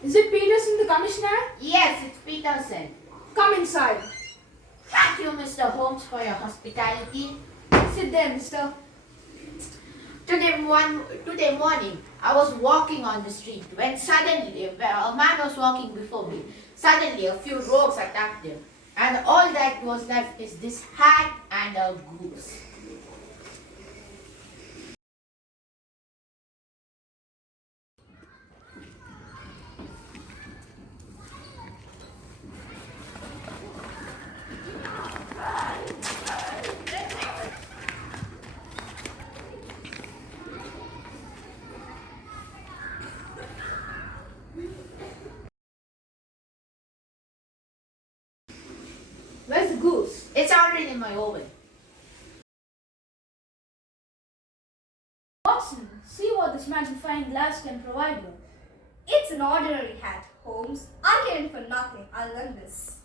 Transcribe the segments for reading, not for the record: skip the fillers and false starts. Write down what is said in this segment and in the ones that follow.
Is it Peterson, the commissioner? Yes, it's Peterson. Come inside. Thank you, Mr. Holmes, for your hospitality. Sit there, mister. Today morning, I was walking on the street when suddenly a man was walking before me. Suddenly, a few rogues attacked him, and all that was left is this hat and a goose. Where's the goose? It's already in my oven. Watson, see what this magnifying glass can provide you. It's an ordinary hat, Holmes. I get it for nothing other than this.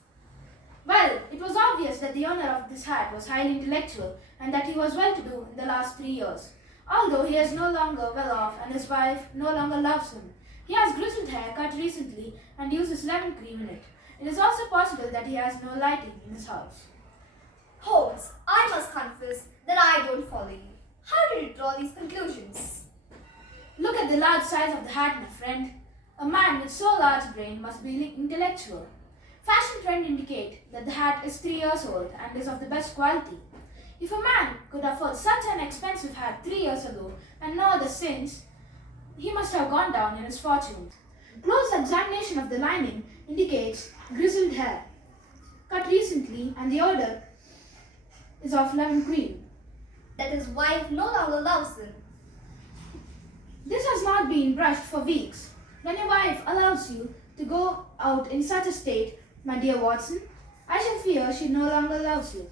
Well, it was obvious that the owner of this hat was highly intellectual and that he was well to do in the last 3 years. Although he is no longer well off and his wife no longer loves him. He has grizzled hair cut recently and uses lemon cream in it. It is also possible that he has no lighting in his house. Holmes, I must confess that I don't follow you. How did you draw these conclusions? Look at the large size of the hat, my friend. A man with so large a brain must be intellectual. Fashion trends indicate that the hat is 3 years old and is of the best quality. If a man could afford such an expensive hat 3 years ago and no other since, he must have gone down in his fortune. Close examination of the lining indicates grizzled hair, cut recently, and the odor is of lemon cream. That his wife no longer loves him. This has not been brushed for weeks. When your wife allows you to go out in such a state, my dear Watson, I shall fear she no longer loves you.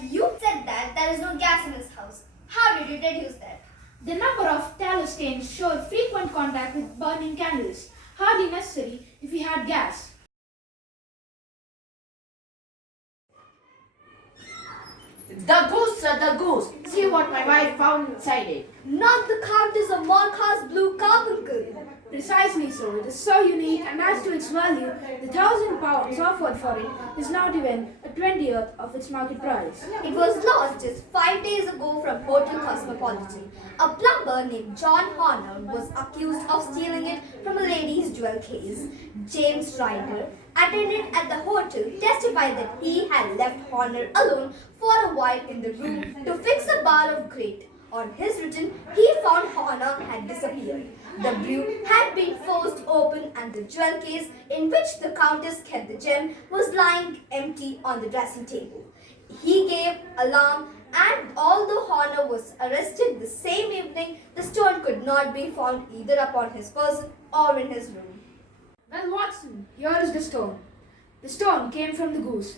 You said that there is no gas in his house. How did you deduce that? The number of tallow stains showed frequent contact with burning candles, hardly necessary if he had gas. The goose, sir, the goose. See what my wife found inside it. Not the Countess of Morcar's blue carbuncle. Precisely so. It is so unique, and as to its value, the £1,000 offered for it is not even a 20th of its market price. It was lost just 5 days ago from Hotel Cosmopolitan. A plumber named John Horner was accused of stealing it from a lady's jewel case. James Ryder, attendant at the hotel, testified that he had left Horner alone for a while in the room to fix a bar of grate. On his return, he found Horner had disappeared. The brew had been forced open and the jewel case in which the Countess kept the gem was lying empty on the dressing table. He gave alarm, and although Horner was arrested the same evening, the stone could not be found either upon his person or in his room. Well, Watson, here is the stone. The stone came from the goose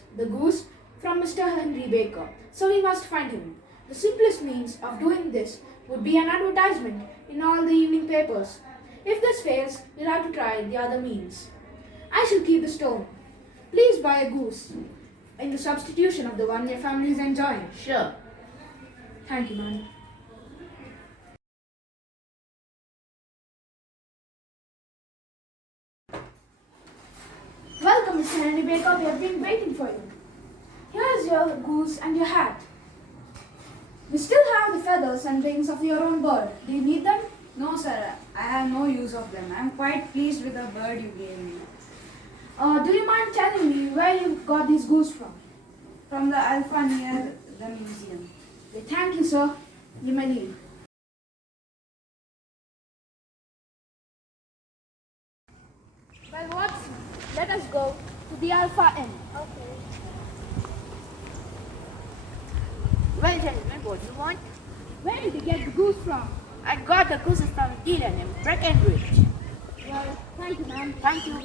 from Mr. Henry Baker, so we must find him. The simplest means of doing this would be an advertisement in all the evening papers. If this fails, we'll have to try the other means. I shall keep the stone. Please buy a goose in the substitution of the one your family is enjoying. Sure. Thank you, man. Welcome, Mr. Henry Baker. We have been waiting for you. Here is your goose and your hat. We still have the feathers and wings of your own bird. Do you need them? No, sir. I have no use of them. I am quite pleased with the bird you gave me. Do you mind telling me where you got these goose from? From the alpha near the museum. Thank you, sir. You may leave. Well, Watson, let us go to the Alpha Inn. Okay. Well, gentlemen, what do you want? Where did you get the goose from? I got the gooses from a dealer named Breckenridge. Well, thank you, ma'am. Thank you.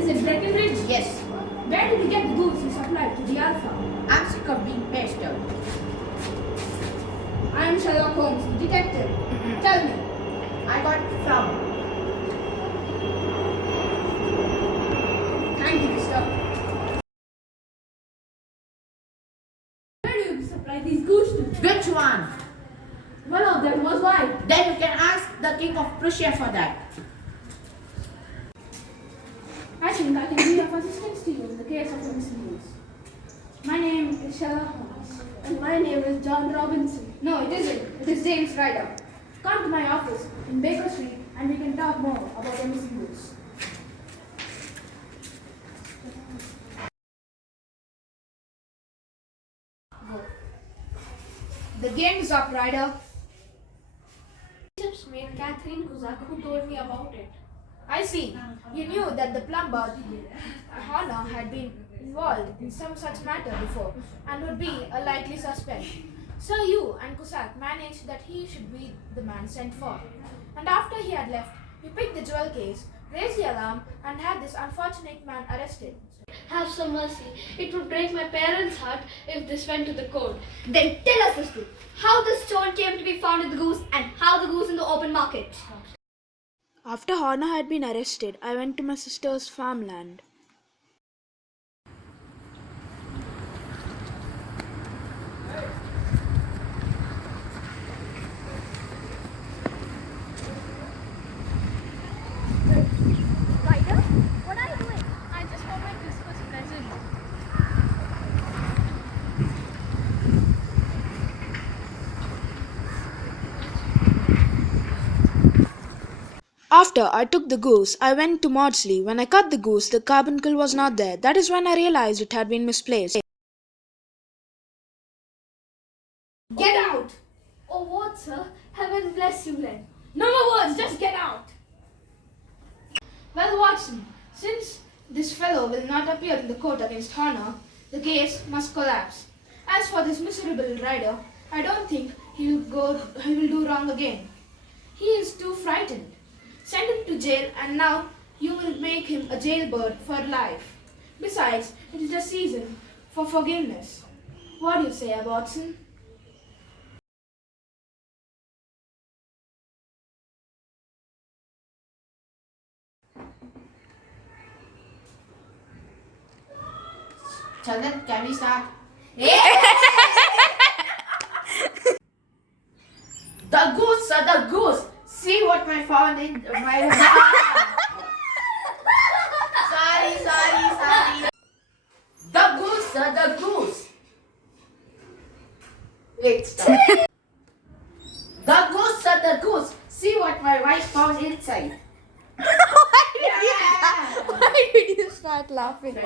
Is it Breckenridge? Yes, Where did you get the goose you supplied to the Alpha? I'm sick of being pestered. I am Sherlock Holmes, the detective. Tell me. I got it from. Thank you, mister. Where do you supply these goose to? Which one? One of them was white. Then you can ask the king of Prussia for that. I think I can be of assistance to you in the case of a missing goose. My name is Sherlock Holmes. And my name is John Robinson. No, it isn't. It is James Ryder. Come to my office in Baker Street and we can talk more about the missing goose. Go. The game is up, Ryder. Just made Catherine Kuzak who told me about it. I see. You knew that the plumber, Hannah, had been involved in some such matter before and would be a likely suspect. So you and Cusack managed that he should be the man sent for. And after he had left, you picked the jewel case, raised the alarm, and had this unfortunate man arrested. Have some mercy. It would break my parents' heart if this went to the court. Then tell us the truth. How the stone came to be found in the goose and how the goose in the open market. After Hannah had been arrested, I went to my sister's farmland. Ryder, what are you doing? I just want my Christmas present. After I took the goose, I went to Maudsley. When I cut the goose, the carbuncle was not there. That is when I realized it had been misplaced. Get out! Oh, what, sir? Heaven bless you, then. No more words, just get out! Well, Watson, since this fellow will not appear in the court against Hannah, the case must collapse. As for this miserable rider, I don't think he will do wrong again. He is too frightened. Send him to jail and now you will make him a jailbird for life. Besides, it is the season for forgiveness. What do you say, Watson? Chandan, can we start? The goose, sir, the goose. See what I found in my. Sorry. The goose, sir, the goose. Wait, stop. The goose, sir, the goose. See what my wife found inside. Why did you start laughing?